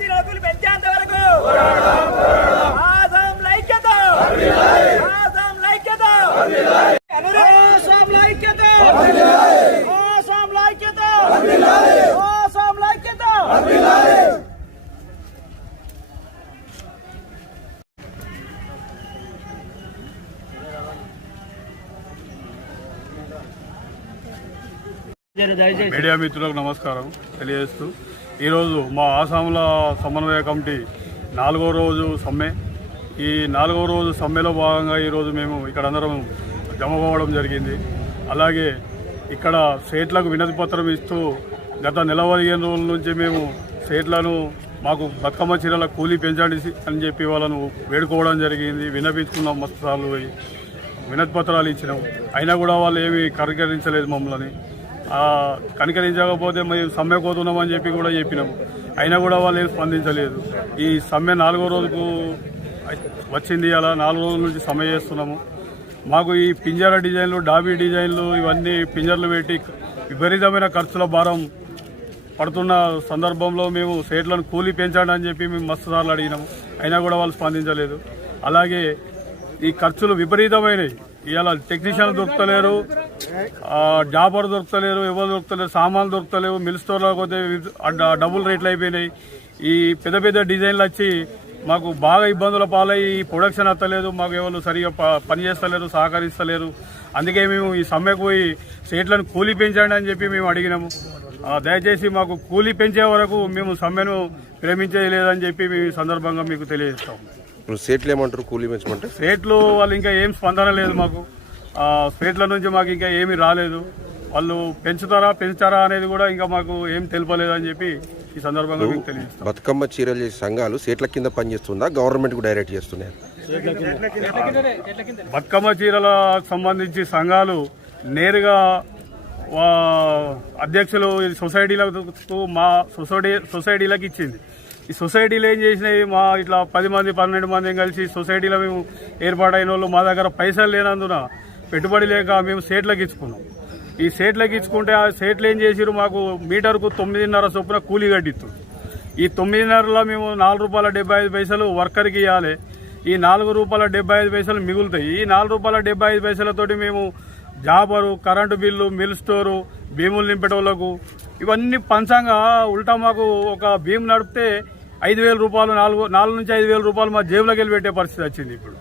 రాయితీ నడుపులు పెంచేంత వరకు మీడియా మిత్రులకు నమస్కారం తెలియజేస్తూ ఈరోజు మా ఆసాముల సమన్వయ కమిటీ నాలుగో రోజు సమ్మె. ఈ నాలుగో రోజు సమ్మెలో భాగంగా ఈరోజు మేము ఇక్కడ అందరం జమ జరిగింది. అలాగే ఇక్కడ సేట్లకు వినతి పత్రం ఇస్తూ గత నెల పదిహేను రోజుల నుంచి మేము సేట్లను మాకు బతుకమ్మ చీరల కూలీ పెంచండి అని చెప్పి వాళ్ళను వేడుకోవడం జరిగింది. వినపించుకున్నాం మస్తు సార్లు పోయి వినతి పత్రాలు ఇచ్చినాం. అయినా కూడా వాళ్ళు ఏమీ కరికరించలేదు మమ్మల్ని. కనికరించకపోతే మేము సమ్మె కోతున్నామని చెప్పి కూడా చెప్పినాము. అయినా కూడా వాళ్ళు ఏం స్పందించలేదు. ఈ సమ్మె నాలుగో రోజుకు వచ్చింది అలా నాలుగు రోజుల నుంచి సమ్మె చేస్తున్నాము. మాకు ఈ పింజర డిజైన్లు డాబీ డిజైన్లు ఇవన్నీ పింజర్లు పెట్టి విపరీతమైన ఖర్చుల భారం పడుతున్న సందర్భంలో మేము సేట్లను కూలీ పెంచండి అని చెప్పి మేము మస్తు సార్లు అడిగినాము. అయినా కూడా వాళ్ళు స్పందించలేదు. అలాగే ఈ ఖర్చులు విపరీతమైనవి ఇవాళ టెక్నీషియన్లు దొరుకుతలేరు. జాబర్ దొరుకుతలేరు ఎవరు దొరుకుతలేరు సామాన్లు దొరుకుతలేవు మిల్ స్టోర్లో పోతే డబుల్ రేట్లు అయిపోయినాయి. ఈ పెద్ద పెద్ద డిజైన్లు వచ్చి మాకు బాగా ఇబ్బందుల పాలై ఈ ప్రొడక్షన్ వస్తలేదు మాకు ఎవరు సరిగా ప- పని చేస్తలేరు సహకరిస్తలేరు. అందుకే మేము ఈ సమ్మెకు పోయి స్టేట్లను కూలీ పెంచండి అని చెప్పి మేము అడిగినాము. దయచేసి మాకు కూలీ పెంచే వరకు మేము సమ్మెను ప్రేమించేది లేదని చెప్పి మేము ఈ సందర్భంగా మీకు తెలియజేస్తాం. ఇప్పుడు సేట్లు ఏమంటారు? కూలీ పెంచమంటే స్టేట్లు వాళ్ళు ఇంకా ఏం స్పందన లేదు మాకు. ఆ, స్టేట్ల నుంచి మాకు ఇంకా ఏమీ రాలేదు. వాళ్ళు పెంచుతారా పెంచుతారా అనేది కూడా ఇంకా మాకు ఏం తెలుపలేదు అని చెప్పి ఈ సందర్భంగా మీకు తెలియజేస్తాం. బతుకమ్మ చీరలు చేసే సంఘాలు సేట్ల కింద పనిచేస్తుందా? గవర్నమెంట్కు డైరెక్ట్ చేస్తున్నాయి? బతుకమ్మ చీరలకు సంబంధించి సంఘాలు నేరుగా అధ్యక్షులు సొసైటీలకు మా సొసైటీ సొసైటీలకు ఇచ్చింది. ఈ సొసైటీలు ఏం చేసినాయి? మా ఇట్లా పది మంది పన్నెండు మంది కలిసి సొసైటీలో మేము ఏర్పాటైన వాళ్ళు మా దగ్గర పైసలు లేనందున పెట్టుబడి లేక మేము సేట్లకు ఇచ్చుకున్నాం. ఈ సేట్లకు ఇచ్చుకుంటే ఆ సేట్లు ఏం చేసిరు మాకు మీటర్కు తొమ్మిదిన్నర చొప్పున కూలీ కట్టిస్తుంది ఈ తొమ్మిదిన్నరలో మేము నాలుగు రూపాయల డెబ్బై ఐదు పైసలు వర్కర్కి ఇవ్వాలి ఈ నాలుగు రూపాయల డెబ్బై ఐదు పైసలు మిగులుతాయి. ఈ నాలుగు రూపాయల డెబ్బై ఐదు పైసలతోటి మేము జాబరు కరెంటు బిల్లు మిల్ స్టోరు భీములు నింపేటోళ్ళకు ఇవన్నీ పంచంగా ఉల్టా మాకు ఒక భీమ్ నడిపితే ఐదు వేల రూపాయలు నాలుగు నాలుగు నుంచి ఐదు వేల రూపాయలు మా జేబులోకి వెళ్ళి పెట్టే పరిస్థితి వచ్చింది ఇప్పుడు.